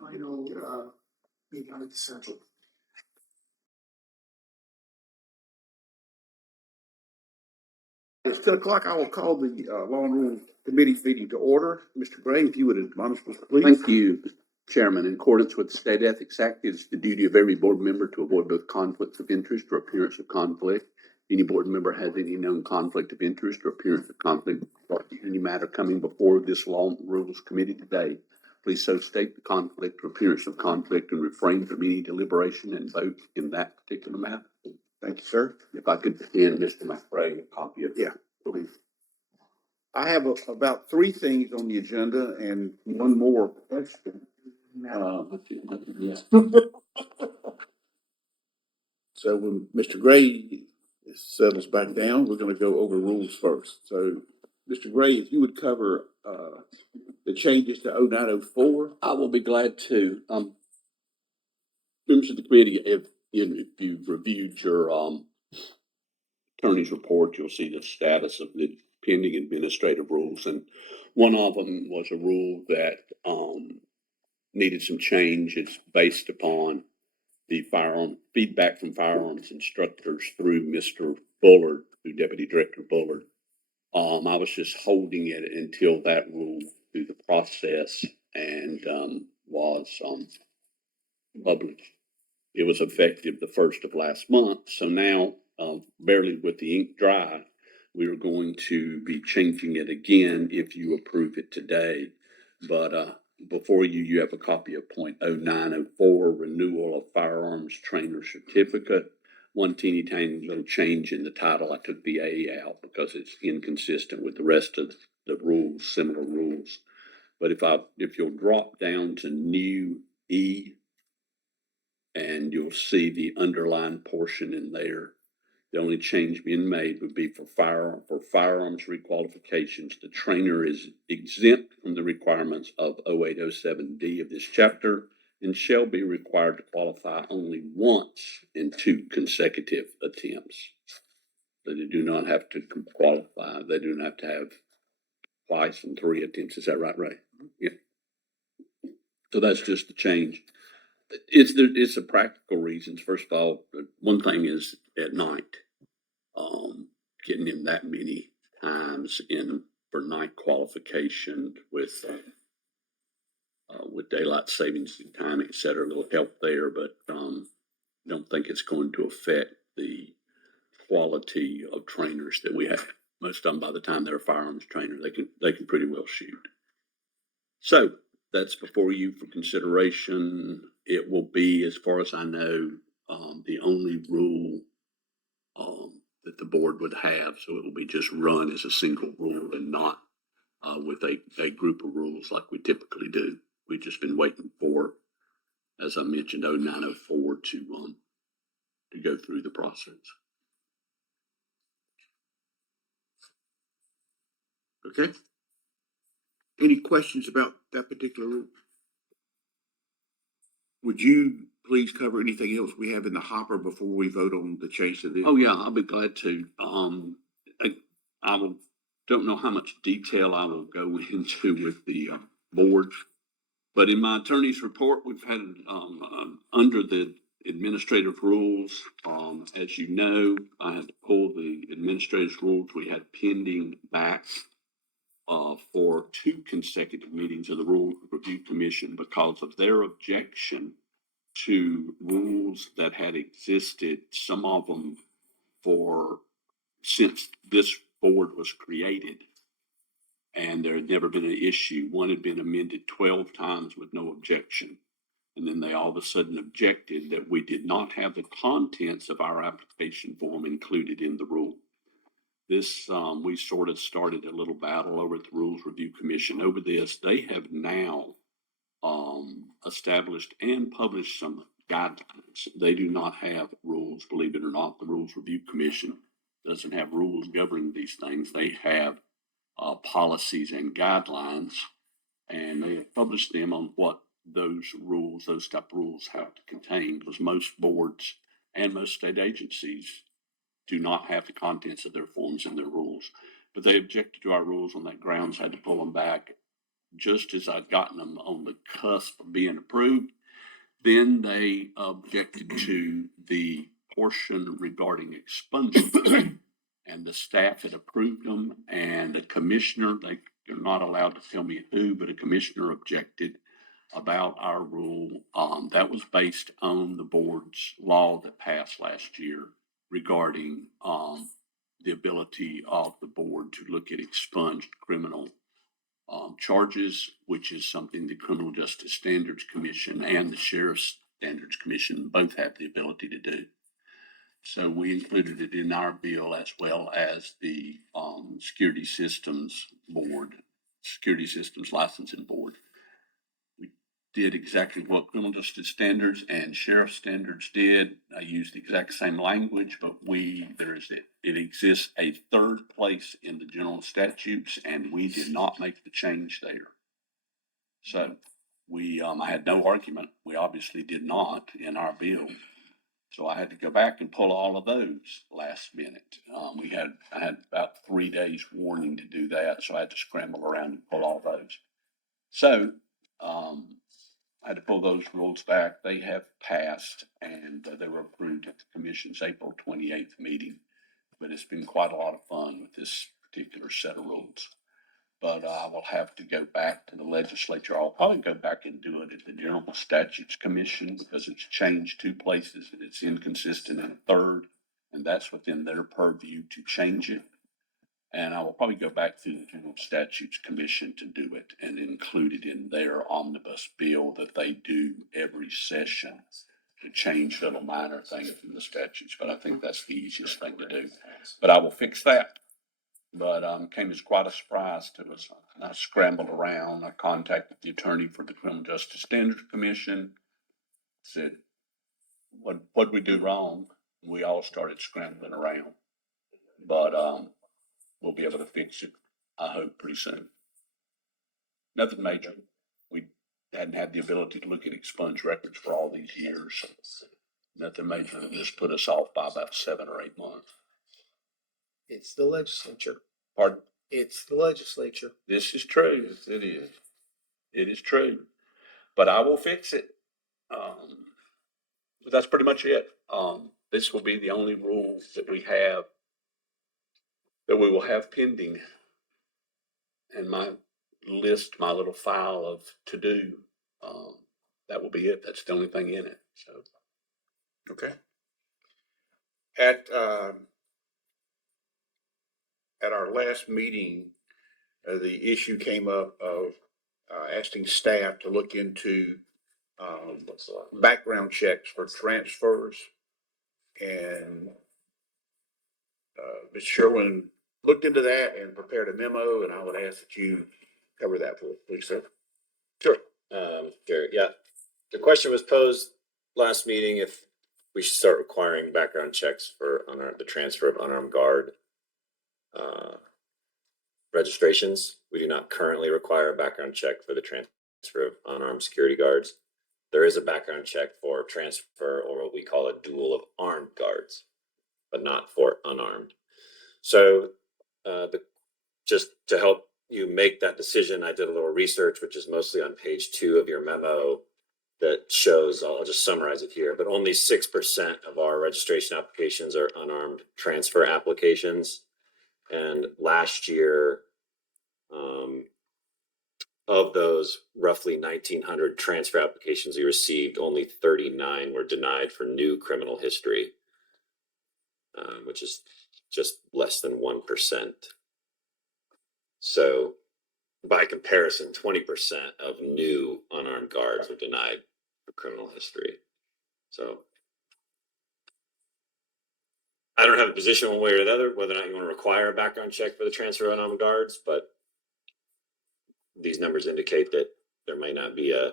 final meeting with the Central. It's 10 o'clock. I will call the Law and Rule Committee meeting to order. Mr. Gray, if you would admonish us, please. Thank you, Chairman. In accordance with the State Ethics Act, it is the duty of every board member to avoid both conflicts of interest or appearance of conflict. Any board member has any known conflict of interest or appearance of conflict or any matter coming before this Law and Rules Committee today, please so state the conflict or appearance of conflict and refrain from any deliberation and vote in that particular matter. Thank you, sir. If I could hand Mr. McRae a copy of Yeah, please. I have about 3 things on the agenda and one more question. So when Mr. Gray settles back down, we're going to go over rules first. So, Mr. Gray, if you would cover the changes to 0904. I will be glad to. Members of the committee, if you've reviewed your attorney's report, you'll see the status of the pending administrative rules. And one of them was a rule that needed some change. It's based upon the feedback from firearms instructors through Mr. Bullard, through Deputy Director Bullard. I was just holding it until that rule through the process and was published. It was effective the 1st of last month. So now, barely with the ink dry, we are going to be changing it again if you approve it today. But before you have a copy of .0904, renewal of firearms trainer certificate. One teeny tiny little change in the title. I took the A out because it's inconsistent with the rest of the rules, similar rules. But if you'll drop down to new E, and you'll see the underlined portion in there. The only change being made would be for firearms requalifications. The trainer is exempt from the requirements of 0807D of this chapter and shall be required to qualify only once in 2 consecutive attempts. So they do not have to qualify. They do not have to have twice in 3 attempts. Is that right, Ray? Yeah. So that's just the change. It's a practical reasons. First of all, one thing is at night, getting in that many times in for night qualification with daylight savings time, et cetera, will help there, but don't think it's going to affect the quality of trainers that we have. Most of them, by the time they're a firearms trainer, they can pretty well shoot. So that's before you for consideration. It will be, as far as I know, the only rule that the board would have. So it will be just run as a single rule and not with a group of rules like we typically do. We've just been waiting for, as I mentioned, 0904 to go through the process. Okay. Any questions about that particular rule? Would you please cover anything else we have in the hopper before we vote on the change to this? Oh yeah, I'll be glad to. Don't know how much detail I will go into with the board, but in my attorney's report, we've had under the administrative rules. As you know, I had to pull the administrative rules we had pending back for 2 consecutive meetings of the Rules Review Commission because of their objection to rules that had existed, some of them since this board was created, and there had never been an issue. One had been amended 12 times with no objection, and then they all of a sudden objected that we did not have the contents of our application form included in the rule. This, we sort of started a little battle over at the Rules Review Commission over this. They have now established and published some guidelines. They do not have rules, believe it or not. The Rules Review Commission doesn't have rules governing these things. They have policies and guidelines, and they have published them on what those type of rules have to contain, because most boards and most state agencies do not have the contents of their forms in their rules. But they objected to our rules on that grounds, had to pull them back. just as I'd gotten them on the cusp of being approved, then they objected to the portion regarding expungement. And the staff had approved them, and the commissioner, they're not allowed to tell me who, but a commissioner objected about our rule. That was based on the board's law that passed last year regarding the ability of the board to look at expunged criminal charges, which is something the Criminal Justice Standards Commission and the Sheriff's Standards Commission both have the ability to do. So we included it in our bill, as well as the Security Systems Board, Security Systems Licensing Board. We did exactly what Criminal Justice Standards and Sheriff Standards did. I used the exact same language, but it exists a third place in the general statutes, and we did not make the change there. So I had no argument. We obviously did not in our bill. So I had to go back and pull all of those last minute. I had about 3 days warning to do that, so I had to scramble around and pull all those. So I had to pull those rules back. They have passed, and they were approved at the Commission's April 28th meeting. But it's been quite a lot of fun with this particular set of rules. But I will have to go back to the legislature. I'll probably go back and do it at the General Statutes Commission, because it's changed 2 places and it's inconsistent in a third, and that's within their purview to change it. And I will probably go back through the General Statutes Commission to do it and include it in their omnibus bill that they do every session to change little minor things in the statutes. But I think that's the easiest thing to do. But I will fix that. But came as quite a surprise to us. And I scrambled around. I contacted the attorney for the Criminal Justice Standards Commission, said, what'd we do wrong? And we all started scrambling around. But we'll be able to fix it, I hope, pretty soon. Nothing major. We hadn't had the ability to look at expunged records for all these years. Nothing major that just put us off by about 7 or 8 months. It's the legislature. Pardon? It's the legislature. This is true. Yes, it is. It is true. But I will fix it. But that's pretty much it. This will be the only rule that we will have pending. And my little file of to do, that will be it. That's the only thing in it. So, okay. At our last meeting, the issue came up of asking staff to look into background checks for transfers, and Ms. Sherwin looked into that and prepared a memo, and I would ask that you cover that for us, please, sir. Sure. Sure. Yeah. The question was posed last meeting if we should start requiring background checks for the transfer of unarmed guard registrations. We do not currently require a background check for the transfer of unarmed security guards. There is a background check for transfer, or what we call a duel of armed guards, but not for unarmed. So just to help you make that decision, I did a little research, which is mostly on page 2 of your memo, that shows, I'll just summarize it here, but only 6% of our registration applications are unarmed transfer applications. And last year, of those roughly 1,900 transfer applications we received, only 39 were denied for new criminal history, which is just less than 1%. So by comparison, 20% of new unarmed guards were denied for criminal history. So I don't have a position one way or the other, whether or not you want to require a background check for the transfer of unarmed guards, but these numbers indicate that there might not be a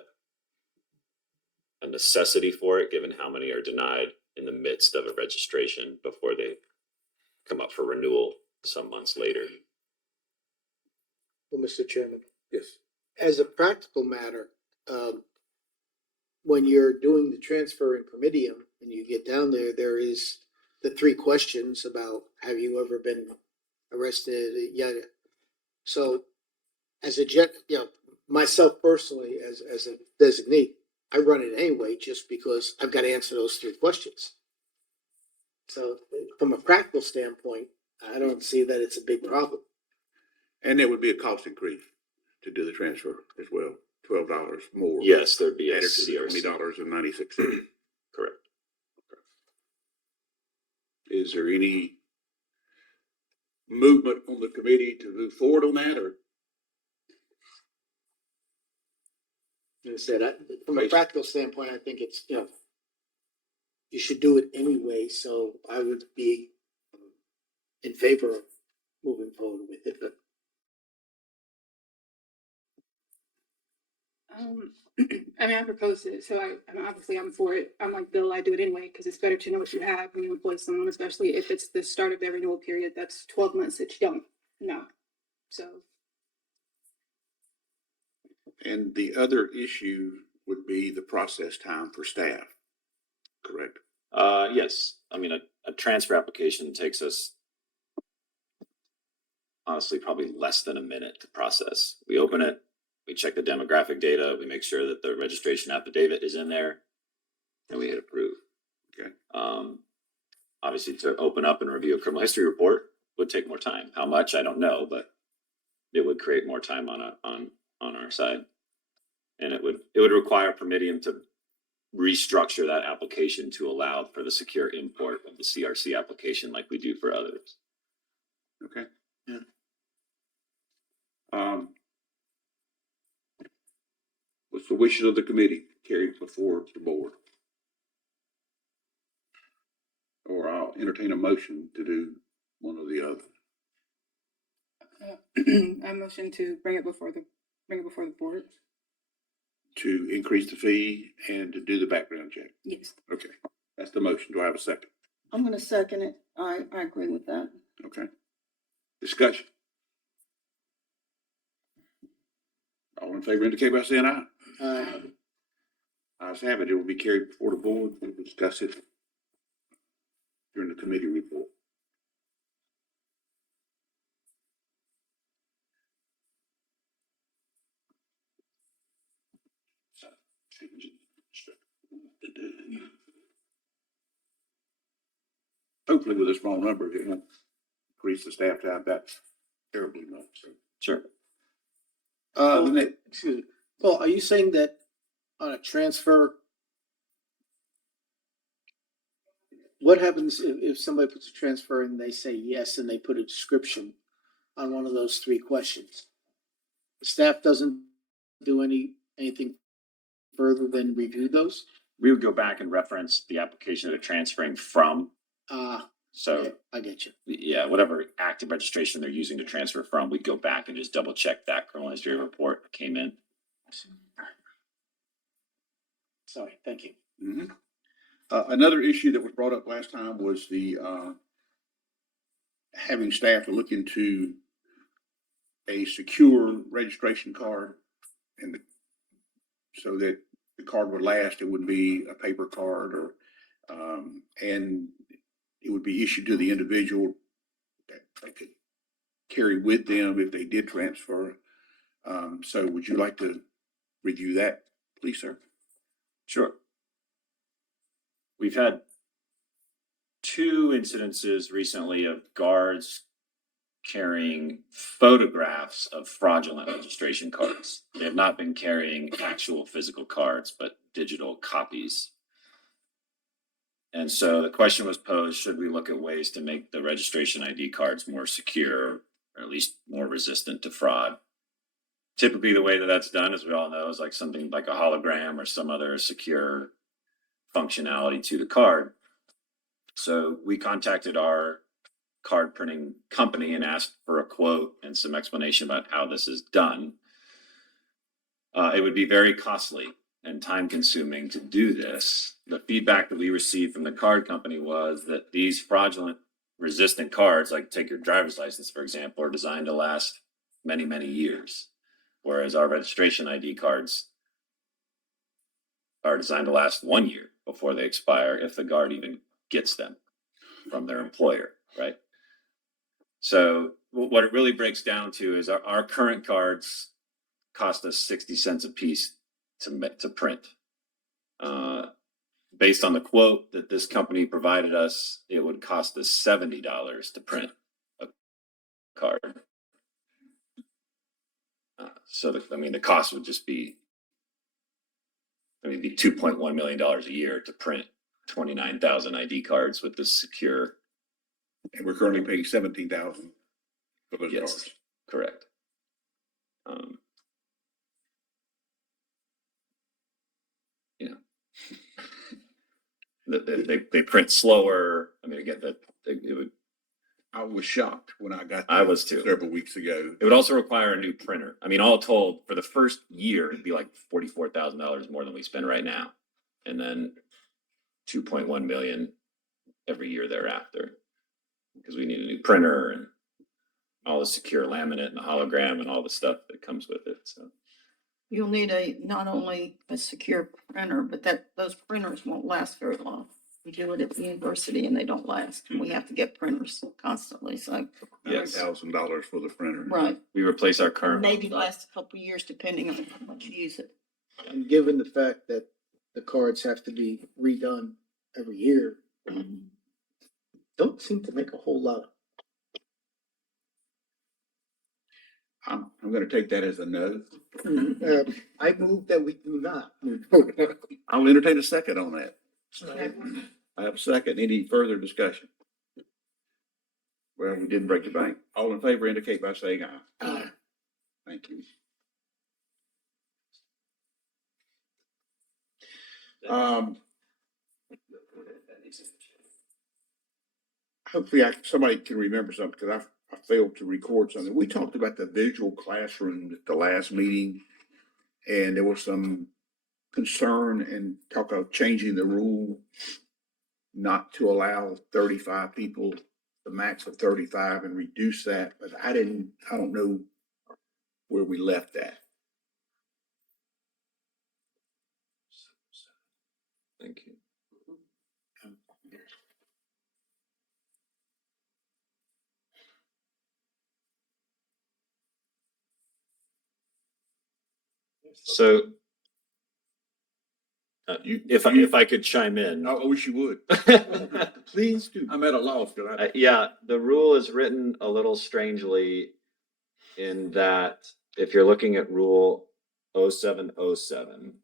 necessity for it, given how many are denied in the midst of a registration before they come up for renewal some months later. Well, Mr. Chairman, Yes. as a practical matter, when you're doing the transfer in Primidium and you get down there, there is the 3 questions about have you ever been arrested, yada. So as a myself personally, as a designee, I run it anyway, just because I've got to answer those three questions. So from a practical standpoint, I don't see that it's a big problem. And there would be a cost increase to do the transfer as well, $12 more. Yes, there'd be a Added to the CRC. $20.96. Correct. Is there any movement on the committee to move forward on that, or? Like I said, from a practical standpoint, I think it's, you should do it anyway, so I would be in favor of moving forward with it. I mean, I proposed it, so I'm for it. I'm like Bill, I do it anyway, because it's better to know what you have when you employ someone, especially if it's the start of their renewal period. That's 12 months that you don't know. So. And the other issue would be the process time for staff, correct? Yes. I mean, a transfer application takes us honestly probably less than a minute to process. We open it, we check the demographic data, we make sure that the registration affidavit is in there, and we hit approve. Okay. Obviously, to open up and review a criminal history report would take more time. How much, I don't know, but it would create more time on our side, and it would require Permidium to restructure that application to allow for the secure import of the CRC application like we do for others. Okay. Yeah. What's the wishes of the committee carried before the board? Or I'll entertain a motion to do one or the other. I motion to bring it before the board. To increase the fee and to do the background check. Yes. Okay, that's the motion. Do I have a second? I'm gonna second it. I agree with that. Okay. Discussion. All in favor indicate by saying aye. Ayes have it. It will be carried before the board. We'll discuss it during the committee report. Hopefully with a small number, it won't increase the staff time that terribly much. So. Sure. Excuse me. Paul, are you saying that on a transfer, what happens if somebody puts a transfer and they say yes and they put a description on one of those three questions? The staff doesn't do anything further than review those? We would go back and reference the application they're transferring from. So Okay, I get you. yeah, whatever active registration they're using to transfer from, we'd go back and just double check that criminal history report came in. Sorry, thank you. Mm-hmm. Another issue that was brought up last time was the having staff to look into a secure registration card, and so that the card would last. It wouldn't be a paper card, or and it would be issued to the individual that they could carry with them if they did transfer. So would you like to review that, please, sir? Sure. We've had 2 incidences recently of guards carrying photographs of fraudulent registration cards. They have not been carrying actual physical cards, but digital copies. And so the question was posed, should we look at ways to make the registration ID cards more secure, or at least more resistant to fraud? Typically the way that that's done, as we all know, is like something like a hologram or some other secure functionality to the card. So we contacted our card printing company and asked for a quote and some explanation about how this is done. It would be very costly and time consuming to do this. The feedback that we received from the card company was that these fraudulent resistant cards, like take your driver's license, for example, are designed to last many, many years. Whereas our registration ID cards are designed to last 1 year before they expire, if the guard even gets them from their employer, right? So what it really breaks down to is our current cards cost us 60 cents a piece to print. Based on the quote that this company provided us, it would cost us $70 to print a card. So the cost would just be, it'd be $2.1 million a year to print 29,000 ID cards with this secure. And we're currently paying 17,000 for those Yes, cards. correct. You know, they print slower. I mean, again, it would. I was shocked when I got. I was too. Several weeks ago. It would also require a new printer. I mean, all told, for the first year, it'd be like $44,000 more than we spend right now, and then 2.1 million every year thereafter, because we need a new printer and all the secure laminate and the hologram and all the stuff that comes with it. So You'll need not only a secure printer, but those printers won't last very long. We do it at the university and they don't last. And we have to get printers constantly. So yes, $9,000 for the printer. right, we replace our current. maybe last a couple of years depending on how much you use it. And given the fact that the cards have to be redone every year, don't seem to make a whole lot. I'm going to take that as a no. I move that we do not. I'll entertain a second on that. I have a second. Any further discussion? Well, we didn't break the bank. All in favor indicate by saying aye. Aye. Thank you. Hopefully somebody can remember something, because I failed to record something. We talked about the visual classroom at the last meeting, and there was some concern and talk of changing the rule not to allow 35 people, the max of 35, and reduce that. But I don't know where we left that. Thank you. So, if I could chime in. I wish you would. Please do. I'm at a loss. Yeah, the rule is written a little strangely in that if you're looking at rule 0707,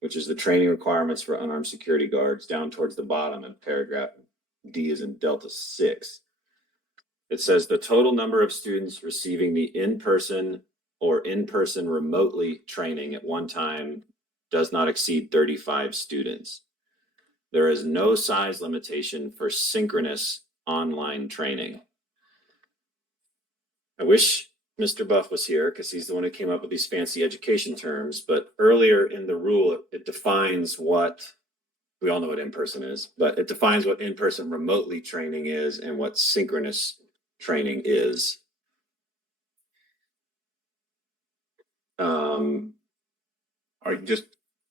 which is the training requirements for unarmed security guards, down towards the bottom in paragraph D is in Delta 6. It says the total number of students receiving the in-person or in-person remotely training at one time does not exceed 35 students. There is no size limitation for synchronous online training. I wish Mr. Buff was here because he's the one who came up with these fancy education terms, but earlier in the rule, it defines what, we all know what in-person is, but it defines what in-person remotely training is and what synchronous training is. All right, just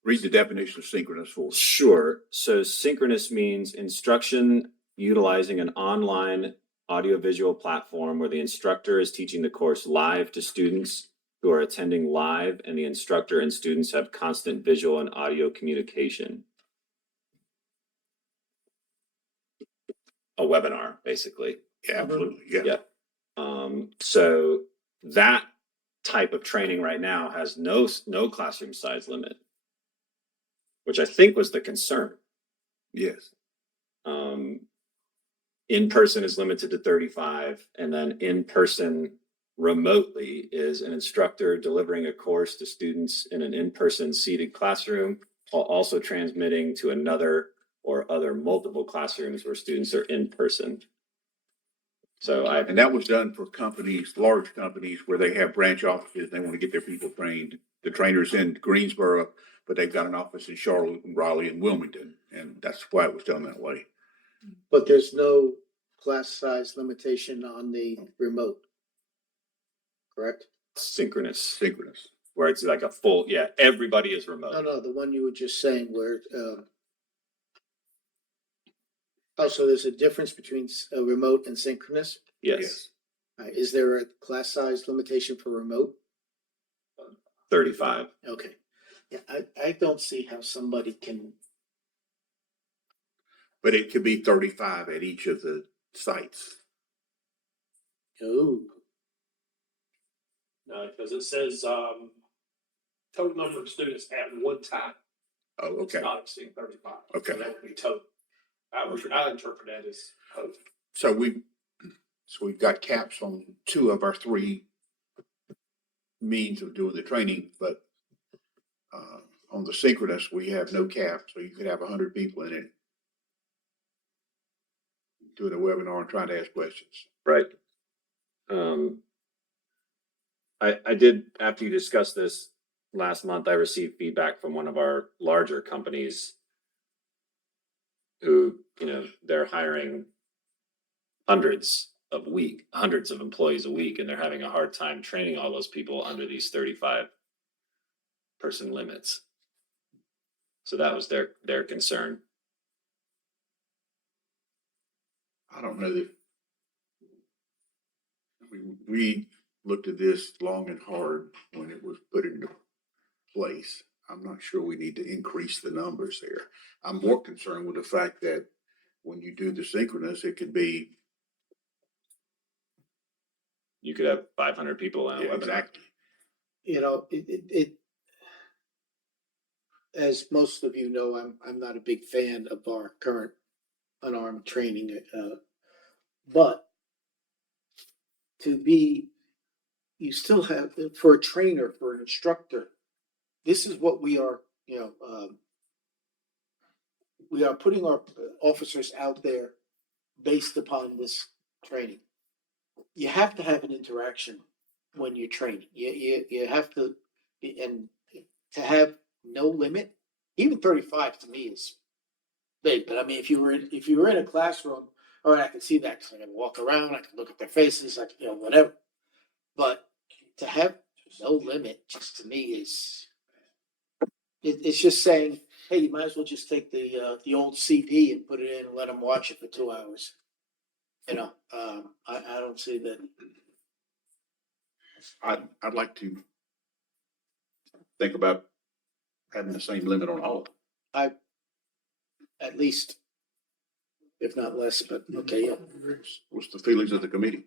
read the definition of synchronous for us. Sure. So synchronous means instruction utilizing an online audiovisual platform where the instructor is teaching the course live to students who are attending live, and the instructor and students have constant visual and audio communication. A webinar, basically. Yeah, absolutely. Yeah. Yeah. So that type of training right now has no classroom size limit, which I think was the concern. Yes. In-person is limited to 35, and then in-person remotely is an instructor delivering a course to students in an in-person seated classroom while also transmitting to another or other multiple classrooms where students are in person. So and that was done for companies, large companies, where they have branch offices. They want to get their people trained. The trainers in Greensboro, but they've got an office in Charlotte and Raleigh and Wilmington, and that's why it was done that way. But there's no class size limitation on the remote, correct? synchronous, Synchronous. where it's like a full, yeah, everybody is remote. No, the one you were just saying where, so there's a difference between remote and synchronous? Yes. Is there a class size limitation for remote? 35. Okay. Yeah, I don't see how somebody can, But it could be 35 at each of the sites. oh, No, because it says, total number of students at one time. Oh, It's okay. not exceeding 35. Okay. So that would be total. I interpret that as total. So we've got caps on 2 of our 3 means of doing the training, but on the synchronous, we have no cap, so you could have 100 people in it doing a webinar and trying to ask questions. Right. I did, after you discussed this last month, I received feedback from one of our larger companies who, they're hiring hundreds of employees a week, and they're having a hard time training all those people under these 35 person limits. So that was their concern. I don't know that. We looked at this long and hard when it was put into place. I'm not sure we need to increase the numbers there. I'm more concerned with the fact that when you do the synchronous, it could be. You could have 500 people on a Yeah, webinar. exactly. it, as most of you know, I'm not a big fan of our current unarmed training, but you still have, for a trainer, for an instructor, this is what we are, we are putting our officers out there based upon this training. You have to have an interaction when you're training. You have to, and to have no limit, even 35 to me is big. But I mean, if you were in a classroom, all right, I can see that because I can walk around, I can look at their faces, I can, whatever. But to have no limit, just to me is, it's just saying, hey, you might as well just take the old CD and put it in and let them watch it for 2 hours. I don't see that. I'd like to think about having the same limit on all. At least, if not less, but okay, yeah. What's the feelings of the committee?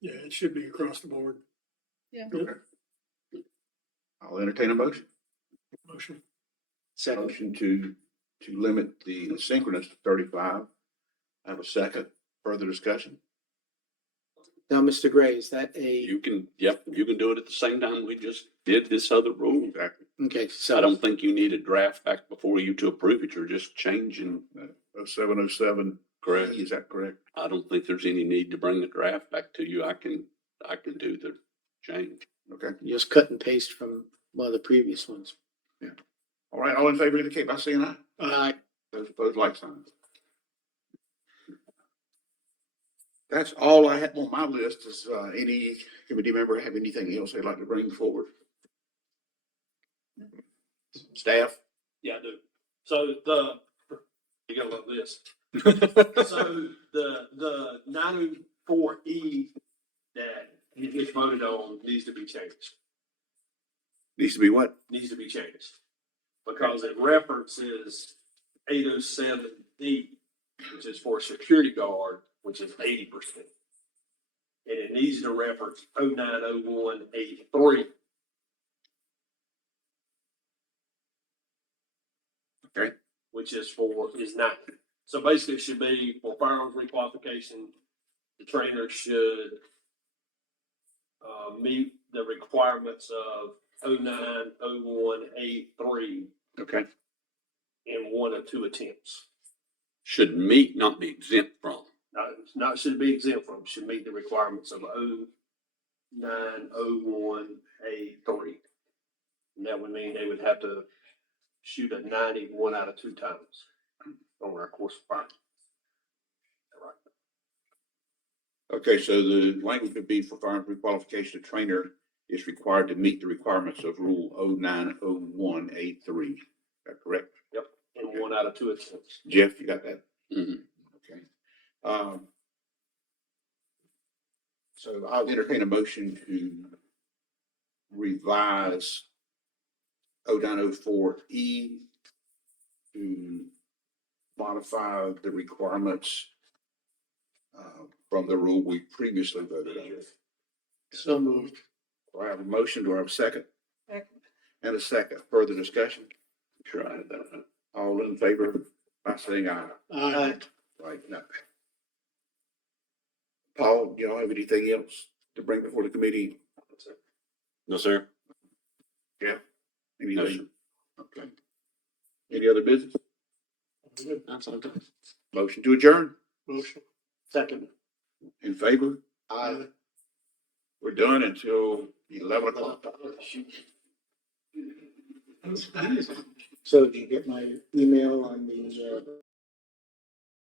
Yeah, it should be across the board. Yeah. Okay. I'll entertain a motion. Motion. Second, Motion to limit the synchronous to 35. I have a second. Further discussion? now, Mr. Gray, is that You can do it at the same time we just did this other rule. Exactly. okay? So I don't think you need a draft back before you to approve it. You're just changing. 0707. Correct. Is that correct? I don't think there's any need to bring the draft back to you. I can do the change. Okay. just cut and paste from one of the previous ones. All right. All in favor indicate by saying aye. Aye. Those opposed, like sign. That's all I have on my list. Does any committee member have anything else they'd like to bring forward? Staff? Yeah, I do. So you gotta love this. So the 904E that you just voted on needs to be changed. Needs to be what? Needs to be changed. Because it references 807E, which is for security guard, which is 80%. And it needs to reference 090183. Okay. Which is 9. So basically it should be for firearms requalification, the trainer should meet the requirements of 090183 Okay. in 1 or 2 attempts. Should meet, not be exempt from. Not should be exempt from, should meet the requirements of 090183. And that would mean they would have to shoot a 90 1 out of 2 times on our course of fire. Okay, so the language would be for firearms requalification, the trainer is required to meet the requirements of Rule 090183. Is that correct? Yep, in 1 out of 2 attempts. Jeff, you got that? Mhm. Okay. So I'll entertain a motion to revise 0904E to modify the requirements from the rule we previously voted on. So moved. Do I have a motion? Do I have a second? Second. And a second. Further discussion? Sure, I had that. All in favor by saying aye. Aye. Right, no. Paul, you don't have anything else to bring before the committee? No, sir. Yeah. No, Anything? Okay. Any other business? That's okay. Motion to adjourn? Motion. Second. In favor? Aye. We're done until 11 o'clock. So did you get my email on the,